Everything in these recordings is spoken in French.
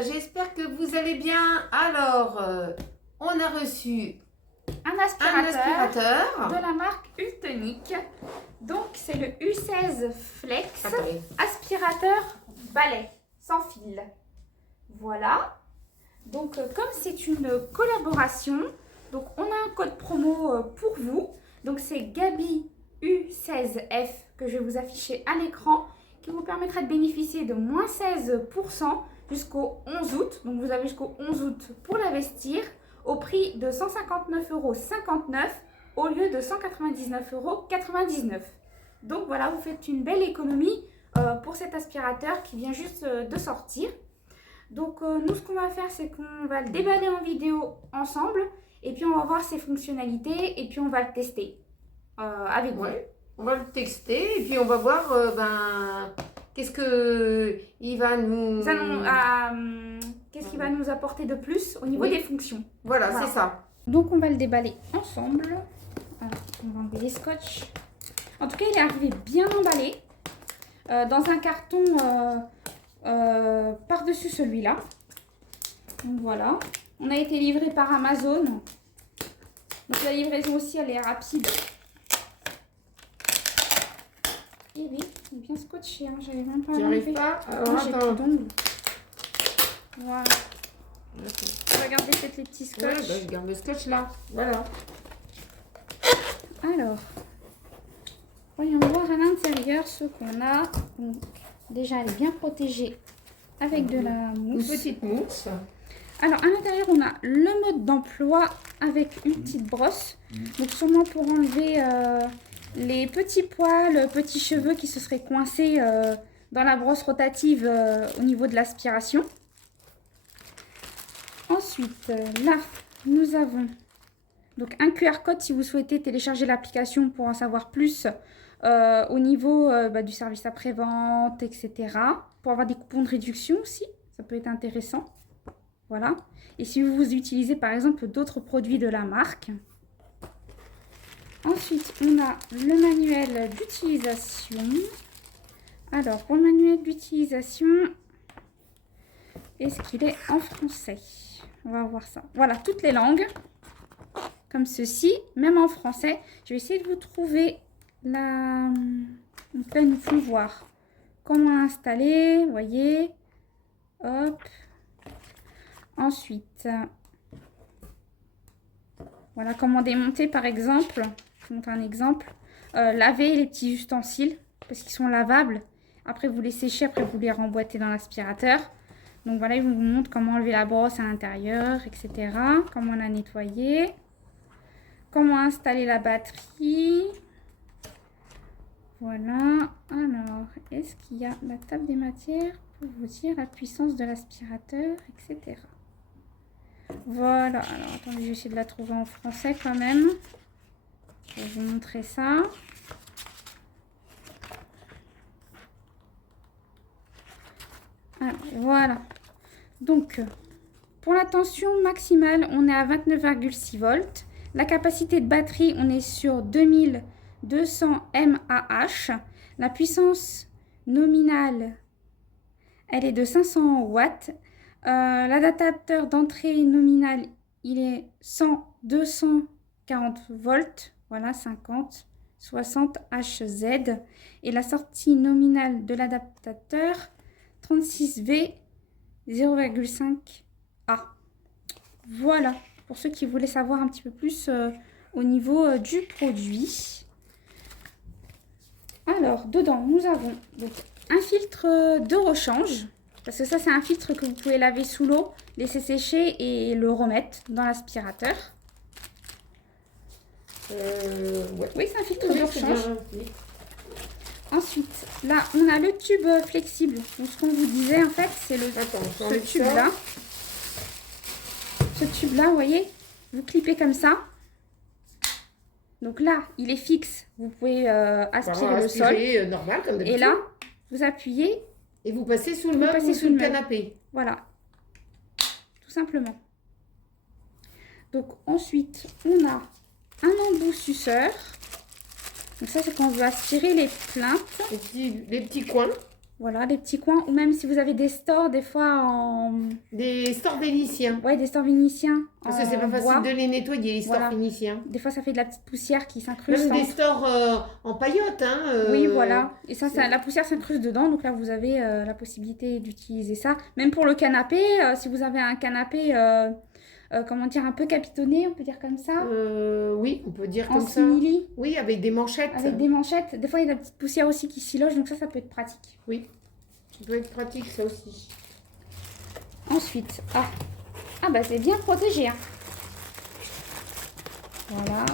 j'espère que vous allez bien. Alors, on a reçu un aspirateur de la marque Ultonic. Donc, c'est le U16 Flex aspirateur balai sans fil. Voilà. Donc, comme c'est une collaboration, donc on a un code promo pour vous. Donc, c'est Gabi U16F que je vais vous afficher à l'écran, qui vous permettra de bénéficier de moins 16% jusqu'au 11 août. Donc, vous avez jusqu'au 11 août pour l'investir au prix de 159,59 € au lieu de 199,99 €. Donc, voilà, vous faites une belle économie pour cet aspirateur qui vient juste de sortir. Donc, nous, ce qu'on va faire, c'est qu'on va le déballer en vidéo ensemble et puis on va voir ses fonctionnalités et puis on va le tester avec vous. On va le tester et puis on va voir qu'est-ce qu'il va nous... Qu'est-ce qu'il va nous apporter de plus au niveau des fonctions. Voilà. C'est ça. Donc, on va le déballer ensemble. Alors, on va enlever les scotch. En tout cas, il est arrivé bien emballé dans un carton par-dessus celui-là. Donc, voilà. On a été livré par Amazon. Donc, la livraison aussi, elle est rapide. Et oui, il est bien scotché. Hein. J'avais même pas à l'enlever. Tu n'arrives pas? Alors, j'ai plus d'ongles. Voilà. Regardez peut-être les petits scotch. Ouais, je garde le scotch là. Voilà. Alors, voyons voir à l'intérieur ce qu'on a. Donc, déjà, elle est bien protégée avec de la mousse. Une petite mousse. Alors, à l'intérieur, on a le mode d'emploi avec une petite brosse. Donc, sûrement pour enlever les petits poils, petits cheveux qui se seraient coincés dans la brosse rotative au niveau de l'aspiration. Ensuite, là, nous avons donc un QR code si vous souhaitez télécharger l'application pour en savoir plus au niveau du service après-vente, etc. Pour avoir des coupons de réduction aussi, ça peut être intéressant. Voilà. Et si vous utilisez par exemple d'autres produits de la marque. Ensuite, on a le manuel d'utilisation. Alors, pour le manuel d'utilisation, est-ce qu'il est en français? On va voir ça. Voilà, toutes les langues, comme ceci, même en français. Je vais essayer de vous trouver la... Donc là, nous pouvons voir comment installer, vous voyez. Hop. Ensuite, voilà comment démonter, par exemple. Je vous montre un exemple. Laver les petits ustensiles, parce qu'ils sont lavables. Après, vous les séchez, après, vous les remboîtez dans l'aspirateur. Donc voilà, il vous montre comment enlever la brosse à l'intérieur, etc. Comment la nettoyer. Comment installer la batterie. Voilà. Alors, est-ce qu'il y a la table des matières pour vous dire la puissance de l'aspirateur, etc. Voilà. Alors, attendez, je vais essayer de la trouver en français quand même. Je vais vous montrer ça. Alors, voilà. Donc, pour la tension maximale, on est à 29,6 volts. La capacité de batterie, on est sur 2200 mAh. La puissance nominale, elle est de 500 watts. L'adaptateur d'entrée nominal, il est 240 volts. Voilà, 50, 60 Hz. Et la sortie nominale de l'adaptateur, 36V 0,5A. Voilà, pour ceux qui voulaient savoir un petit peu plus au niveau du produit. Alors, dedans, nous avons donc un filtre de rechange. Parce que ça, c'est un filtre que vous pouvez laver sous l'eau, laisser sécher et le remettre dans l'aspirateur. Oui, c'est un filtre de rechange. Ensuite, là, on a le tube flexible. Donc, ce qu'on vous disait, en fait, c'est ce tube-là. Ce tube-là, vous voyez, vous clipez comme ça. Donc là, il est fixe. Vous pouvez aspirer le sol. Normal, comme d'habitude. Et là, vous appuyez. Et vous passez sous le meuble ou sous le canapé. Voilà. Tout simplement. Donc, ensuite, on a un embout suceur. Donc ça, c'est quand on veut aspirer les plaintes. Les petits coins. Voilà, les petits coins. Ou même si vous avez des stores, des fois en... Des stores vénitiens. Ouais, des stores vénitiens. Parce que c'est pas facile de les nettoyer, les stores vénitiens. Des fois, ça fait de la petite poussière qui s'incruste. Même des stores en paillotte. Hein, Oui, voilà. Et ça, la poussière s'incruste dedans. Donc là, vous avez la possibilité d'utiliser ça. Même pour le canapé, si vous avez un canapé... comment dire, un peu capitonné, on peut dire comme ça. Oui, on peut dire en comme simili. ça. Oui, avec des manchettes. Avec des manchettes. Des fois, il y a de la petite poussière aussi qui s'y loge, donc ça peut être pratique. Oui, ça peut être pratique, ça aussi. Ensuite, bah c'est bien protégé. Hein. Voilà.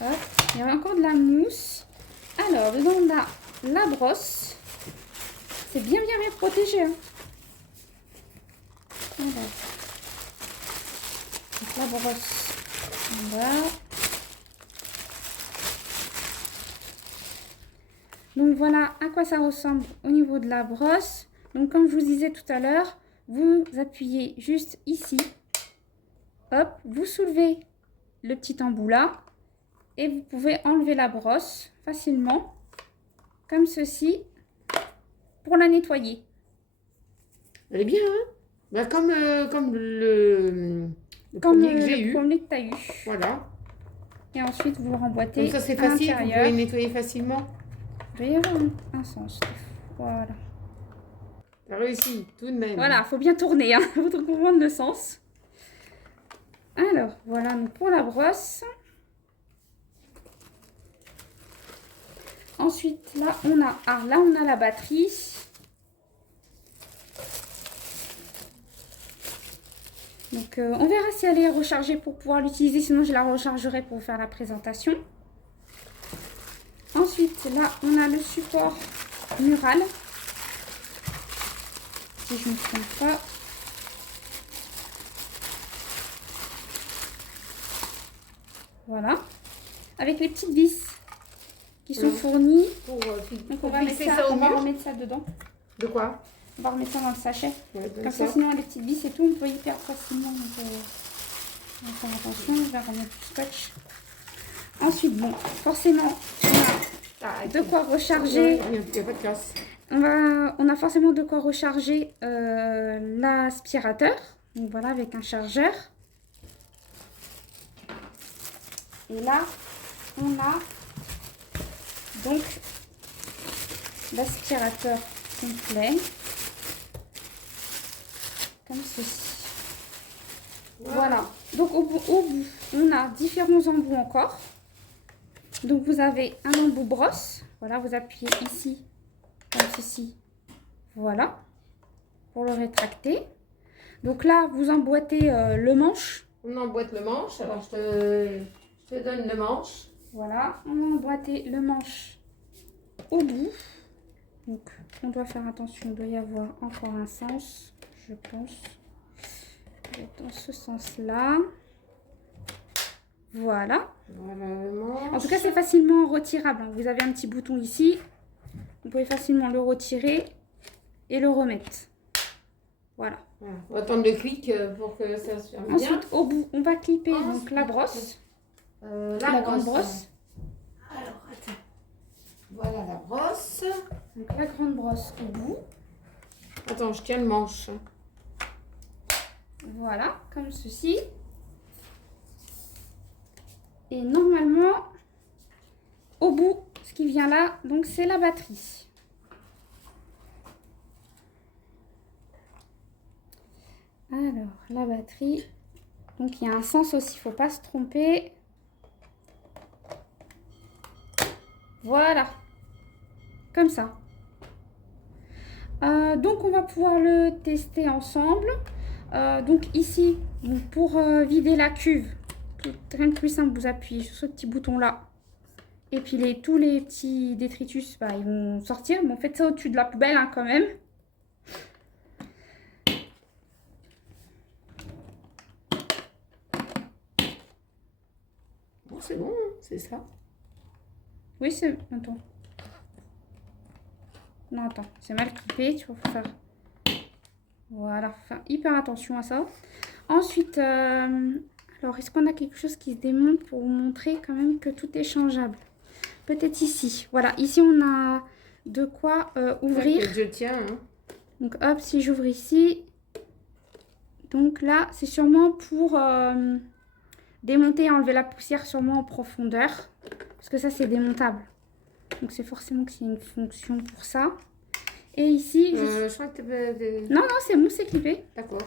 Hop. Il y a encore de la mousse. Alors, dedans, on a la brosse. C'est bien protégé. Hein. Alors. Donc, la brosse. Voilà. Donc voilà à quoi ça ressemble au niveau de la brosse. Donc comme je vous disais tout à l'heure, vous appuyez juste ici. Hop, vous soulevez le petit embout là. Et vous pouvez enlever la brosse facilement. Comme ceci. Pour la nettoyer. Elle est bien, hein bah, comme le premier que j'ai eu. Premier que tu as eu. Voilà. Et ensuite vous le remboîtez. Donc ça c'est facile, vous pouvez nettoyer facilement. Il va y avoir un sens. Voilà. T'as réussi, tout de même. Voilà, il faut bien tourner, hein, pour comprendre le sens. Alors, voilà, donc pour la brosse. Ensuite, là, on a la batterie. Donc, on verra si elle est rechargée pour pouvoir l'utiliser. Sinon, je la rechargerai pour faire la présentation. Ensuite, là, on a le support mural. Si je ne me trompe pas. Voilà. Avec les petites vis qui sont fournies. Donc, on va remettre ça dedans. De quoi? On va remettre ça dans le sachet. Ouais, comme ça, sinon, les petites vis et tout, on peut y perdre facilement. Donc, on va faire attention. On va remettre du scotch. Ensuite, bon, forcément, on a de quoi recharger. Il n'y a pas de casse. On a forcément de quoi recharger l'aspirateur. Donc voilà, avec un chargeur. Et là, on a donc l'aspirateur complet. Comme ceci. Voilà. Donc au bout, on a différents embouts encore. Donc vous avez un embout brosse. Voilà, vous appuyez ici, comme ceci. Voilà. Pour le rétracter. Donc là, vous emboîtez le manche. On emboîte le manche. Alors je te donne le manche. Voilà, on a emboîté le manche au bout. Donc on doit faire attention, il doit y avoir encore un sens, je pense. Dans ce sens-là. Voilà. Voilà le manche. En tout cas, c'est facilement retirable. Vous avez un petit bouton ici. Vous pouvez facilement le retirer et le remettre. Voilà. On va attendre le clic pour que ça se ferme bien. Ensuite, au bout, on va clipper donc la brosse. La grande brosse. Alors, attends. Voilà la brosse. Donc la grande brosse au bout. Attends, je tiens le manche. Voilà, comme ceci. Et normalement, au bout, ce qui vient là, donc c'est la batterie. Alors, la batterie. Donc, il y a un sens aussi, il ne faut pas se tromper. Voilà. Comme ça. Donc, on va pouvoir le tester ensemble. Donc, ici, pour vider la cuve, rien de plus simple, vous appuyez sur ce petit bouton-là. Et puis, tous les petits détritus, bah, ils vont sortir. Bon, faites ça au-dessus de la poubelle, hein, quand même. Bon, c'est bon, hein, c'est ça. Oui, c'est... Attends. Non, attends, c'est mal clippé, tu vas faire... Voilà, faut faire hyper attention à ça. Ensuite, alors, est-ce qu'on a quelque chose qui se démonte pour vous montrer quand même que tout est changeable? Peut-être ici. Voilà, ici, on a de quoi ouvrir. Je tiens. Hein. Donc hop, si j'ouvre ici. Donc là, c'est sûrement pour démonter et enlever la poussière sûrement en profondeur. Parce que ça, c'est démontable. Donc c'est forcément qu'il y a une fonction pour ça. Et ici... je crois que Non, non, c'est bon, c'est clippé. D'accord.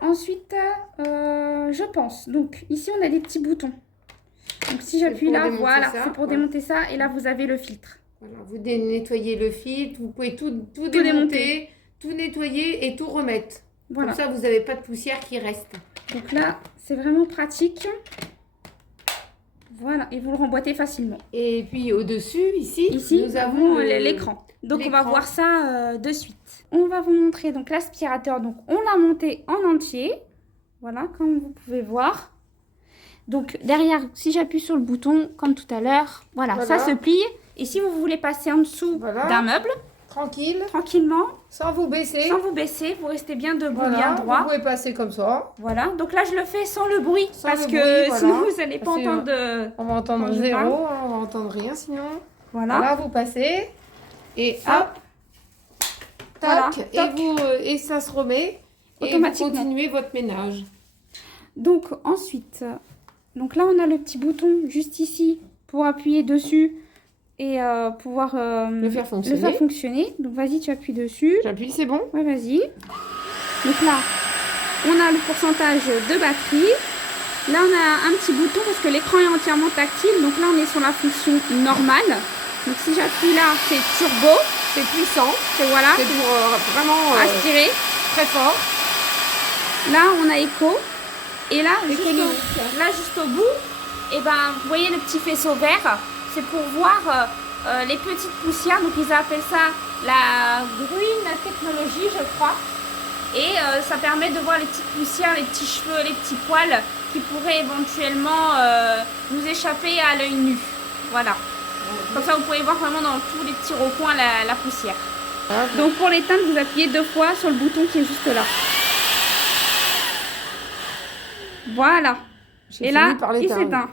Ensuite, je pense. Donc ici, on a des petits boutons. Donc si j'appuie là, voilà, c'est pour démonter ça. Et là, vous avez le filtre. Voilà, vous nettoyez le filtre, vous pouvez tout démonter, tout nettoyer et tout remettre. Voilà. Comme ça, vous n'avez pas de poussière qui reste. Donc là, c'est vraiment pratique. Voilà, et vous le remboîtez facilement. Et puis au-dessus, ici, nous avons l'écran. Donc on va voir ça de suite. On va vous montrer donc l'aspirateur. Donc on l'a monté en entier. Voilà, comme vous pouvez voir. Donc derrière, si j'appuie sur le bouton, comme tout à l'heure, voilà, ça se plie. Et si vous voulez passer en dessous d'un meuble, tranquillement, sans vous baisser, vous restez bien debout, bien droit. Vous pouvez passer comme ça. Voilà, donc là je le fais sans le bruit, parce que sinon vous n'allez pas entendre. On va entendre zéro, on va entendre rien sinon. Voilà, vous passez et hop, tac, et ça se remet et vous continuez votre ménage. Donc ensuite, donc là on a le petit bouton juste ici pour appuyer dessus. Et pouvoir le faire fonctionner. Donc, vas-y, tu appuies dessus. J'appuie, c'est bon? Ouais, vas-y. Donc là, on a le pourcentage de batterie. Là, on a un petit bouton parce que l'écran est entièrement tactile. Donc là, on est sur la fonction normale. Donc, si j'appuie là, c'est turbo. C'est puissant. C'est voilà. C'est pour vraiment aspirer. Très fort. Là, on a écho. Et là, juste au bout, et ben, vous voyez le petit faisceau vert. C'est pour voir les petites poussières. Donc, ils appellent ça la Green Technology, je crois. Et ça permet de voir les petites poussières, les petits cheveux, les petits poils qui pourraient éventuellement nous échapper à l'œil nu. Voilà. Comme ça, vous pouvez voir vraiment dans tous les petits recoins la poussière. Donc, pour l'éteindre, vous appuyez 2 fois sur le bouton qui est juste là. Voilà. Et là, il s'éteint,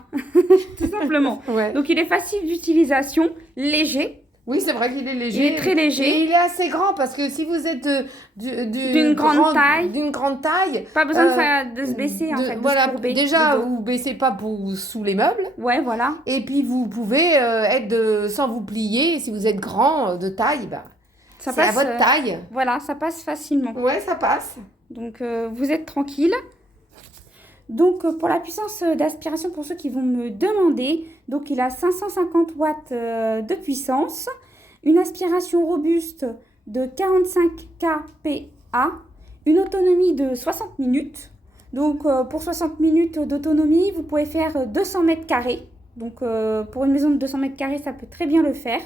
tout simplement. Donc, il est facile d'utilisation, léger. Oui, c'est vrai qu'il est léger. Il est très léger. Et il est assez grand parce que si vous êtes d'une grande taille, pas besoin de se baisser en fait. Voilà, déjà vous baissez pas sous les meubles. Ouais, voilà. Et puis vous pouvez être sans vous plier. Si vous êtes grand de taille, bah, c'est à votre taille. Voilà, ça passe facilement. Ouais, ça passe. Donc vous êtes tranquille. Donc, pour la puissance d'aspiration, pour ceux qui vont me demander, donc il a 550 watts de puissance, une aspiration robuste de 45 kPa, une autonomie de 60 minutes. Donc, pour 60 minutes d'autonomie, vous pouvez faire 200 mètres carrés. Donc, pour une maison de 200 mètres carrés, ça peut très bien le faire,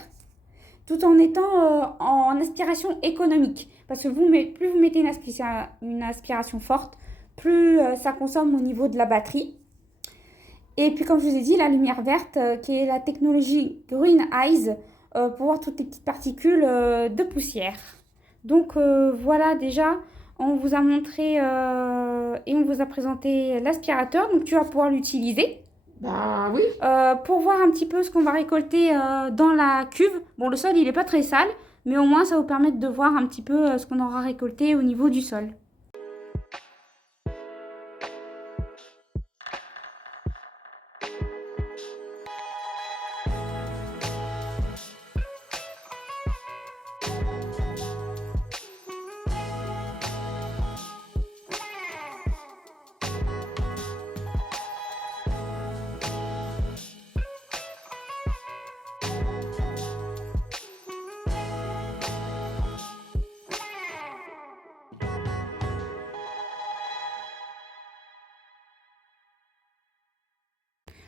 tout en étant en aspiration économique. Parce que plus vous mettez une aspiration forte, plus ça consomme au niveau de la batterie. Et puis, comme je vous ai dit, la lumière verte, qui est la technologie Green Eyes, pour voir toutes les petites particules de poussière. Donc, voilà, déjà, on vous a montré et on vous a présenté l'aspirateur. Donc, tu vas pouvoir l'utiliser. Ben oui. Pour voir un petit peu ce qu'on va récolter dans la cuve. Bon, le sol, il n'est pas très sale, mais au moins, ça va vous permettre de voir un petit peu ce qu'on aura récolté au niveau du sol.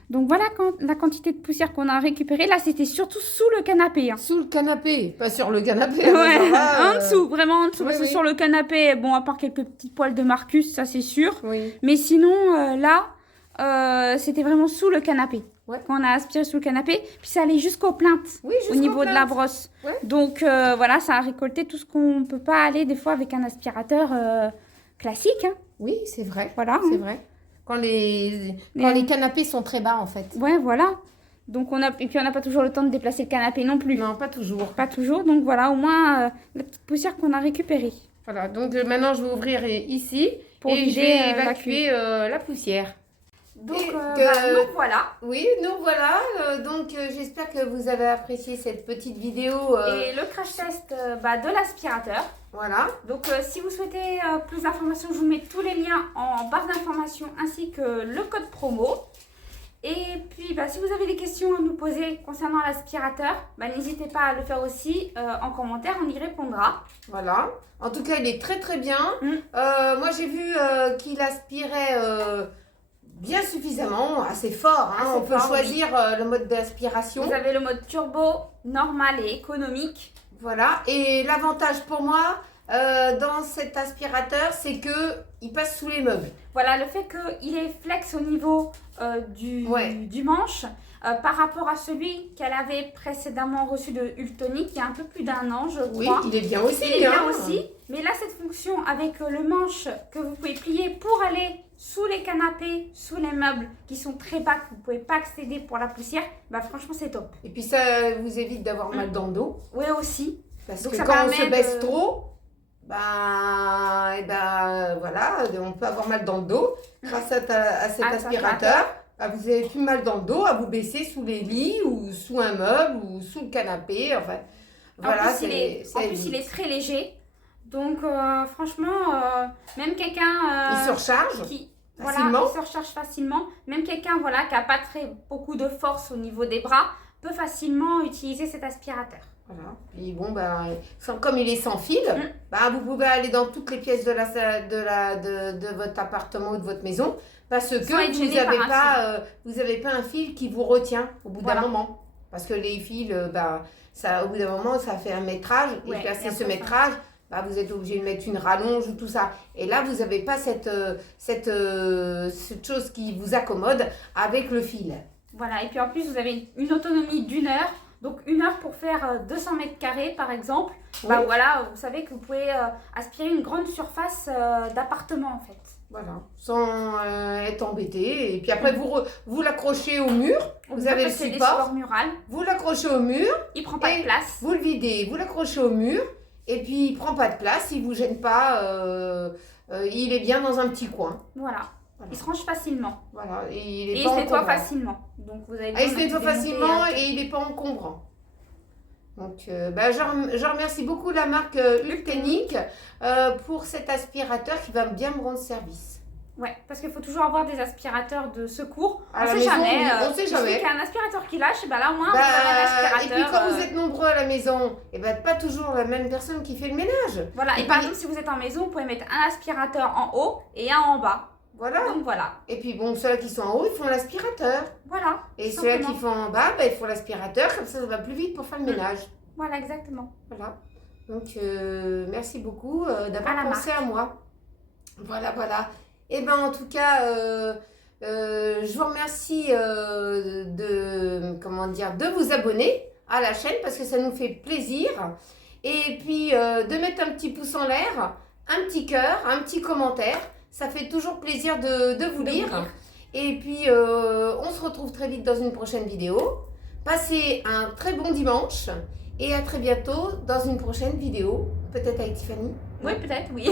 Donc voilà la quantité de poussière qu'on a récupérée. Là, c'était surtout sous le canapé. Hein. Sous le canapé, pas sur le canapé. Ouais, en dessous, vraiment en dessous. Oui, parce que sur le canapé, bon, à part quelques petites poils de Marcus, ça c'est sûr. Oui. Mais sinon, là, c'était vraiment sous le canapé. Ouais. Quand on a aspiré sous le canapé, puis ça allait jusqu'aux plaintes, au niveau de la brosse. Ouais. Donc voilà, ça a récolté tout ce qu'on ne peut pas aller des fois avec un aspirateur classique. Hein. Oui, c'est vrai. Voilà. C'est vrai. Quand les canapés sont très bas, en fait. Ouais, voilà. Donc et puis on n'a pas toujours le temps de déplacer le canapé non plus. Non, pas toujours. Pas toujours, donc voilà, au moins la petite poussière qu'on a récupérée. Voilà, donc maintenant je vais ouvrir ici pour et je vider, vais évacuer la poussière. Donc, nous voilà. Oui, nous voilà. Donc j'espère que vous avez apprécié cette petite vidéo. Et le crash test de l'aspirateur. Voilà. Donc si vous souhaitez plus d'informations, je vous mets tous les liens en barre d'informations ainsi que le code promo. Et puis si vous avez des questions à nous poser concernant l'aspirateur, n'hésitez pas à le faire aussi en commentaire, on y répondra. Voilà. En tout cas, il est très très bien. Moi j'ai vu qu'il aspirait bien suffisamment, assez fort. Hein. On peut choisir le mode d'aspiration. Vous avez le mode turbo, normal et économique. Voilà. Et l'avantage pour moi dans cet aspirateur, c'est qu'il passe sous les meubles. Voilà, le fait qu'il est flex au niveau du manche par rapport à celui qu'elle avait précédemment reçu de Ultonic il y a un peu plus d'1 an, je crois. Oui, il est bien aussi. Il est bien aussi. Mais là, cette fonction avec le manche que vous pouvez plier pour aller sous les canapés, sous les meubles qui sont très bas, que vous ne pouvez pas accéder pour la poussière, franchement, c'est top. Et puis ça vous évite d'avoir mal dans le dos. Oui, aussi. Parce que quand on se baisse trop, voilà, on peut avoir mal dans le dos grâce à cet aspirateur. Vous avez plus mal dans le dos à vous baisser sous les lits ou sous un meuble ou sous le canapé. Enfin, voilà, en plus, il est très léger. Donc, franchement, même quelqu'un... il se recharge facilement. Il se recharge facilement. Même quelqu'un qui n'a pas beaucoup de force au niveau des bras peut facilement utiliser cet aspirateur. Voilà. Puis bon, comme il est sans fil, vous pouvez aller dans toutes les pièces de votre appartement ou de votre maison parce que vous n'avez pas un fil qui vous retient au bout d'un moment. Parce que les fils, au bout d'un moment, ça fait un métrage. Et placer ce métrage, vous êtes obligé de mettre une rallonge ou tout ça. Et là, vous n'avez pas cette chose qui vous accommode avec le fil. Voilà. Et puis en plus, vous avez une autonomie d'1 heure. Donc 1 heure pour faire 200 mètres carrés par exemple. Oui. Voilà, vous savez que vous pouvez aspirer une grande surface d'appartement en fait. Voilà, sans être embêté. Et puis après, vous l'accrochez au mur. Vous avez le support mural. Vous l'accrochez au mur. Il prend pas de place. Vous le videz, vous l'accrochez au mur. Et puis il prend pas de place, il vous gêne pas. Il est bien dans un petit coin. Voilà. Il se range facilement. Voilà. Et il se nettoie facilement. Donc vous avez il se nettoie facilement et il n'est pas encombrant. Donc je remercie beaucoup la marque Ultonic pour cet aspirateur qui va bien me rendre service. Ouais, parce qu'il faut toujours avoir des aspirateurs de secours. On sait jamais. On sait jamais. Il y a un aspirateur qui lâche, là au moins vous avez un aspirateur. Et puis quand vous êtes nombreux à la maison, pas toujours la même personne qui fait le ménage. Voilà, et par exemple si vous êtes en maison, vous pouvez mettre un aspirateur en haut et un en bas. Voilà. Donc voilà. Et puis bon, ceux-là qui sont en haut, ils font l'aspirateur. Voilà. Et ceux-là qui font en bas, ils font l'aspirateur, comme ça va plus vite pour faire le ménage. Voilà, exactement. Voilà. Donc merci beaucoup d'avoir pensé à moi. Voilà. Et en tout cas, je vous remercie de vous abonner à la chaîne parce que ça nous fait plaisir. Et puis de mettre un petit pouce en l'air, un petit cœur, un petit commentaire. Ça fait toujours plaisir de vous lire. Et puis, on se retrouve très vite dans une prochaine vidéo. Passez un très bon dimanche. Et à très bientôt dans une prochaine vidéo. Peut-être avec Tiffany. Oui, peut-être, oui.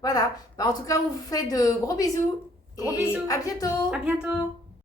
Voilà. En tout cas, on vous fait de gros bisous. Gros bisous. À bientôt. À bientôt.